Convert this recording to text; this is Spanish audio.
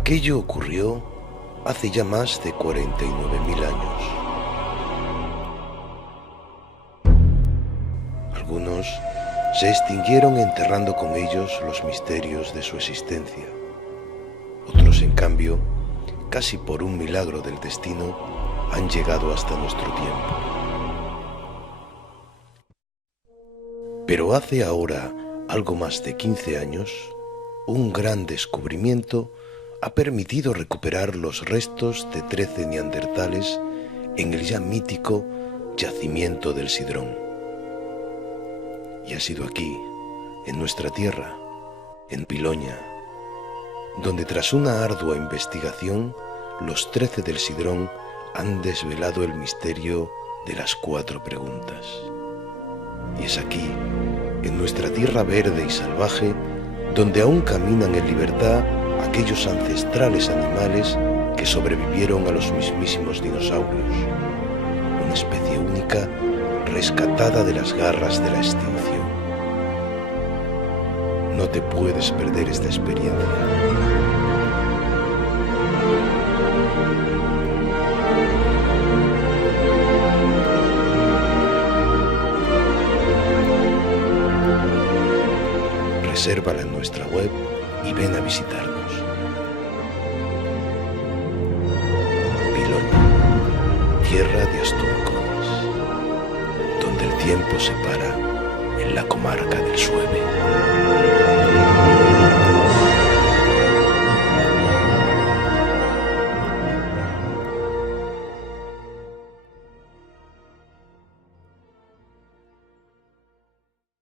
Aquello ocurrió hace ya más de 49.000 años. Algunos se extinguieron enterrando con ellos los misterios de su existencia. Otros, en cambio, casi por un milagro del destino, han llegado hasta nuestro tiempo. Pero hace ahora algo más de 15 años, un gran descubrimiento ha permitido recuperar los restos de 13 neandertales en el ya mítico yacimiento del Sidrón. Y ha sido aquí, en nuestra tierra, en Piloña, donde tras una ardua investigación, los 13 del Sidrón han desvelado el misterio de las 4 preguntas. Y es aquí, en nuestra tierra verde y salvaje, donde aún caminan en libertad aquellos ancestrales animales que sobrevivieron a los mismísimos dinosaurios, una especie única rescatada de las garras de la extinción. No te puedes perder esta experiencia. Resérvala en nuestra web y ven a visitarnos. Piloña, tierra de Asturcones, donde el tiempo se para en la comarca del Sueve.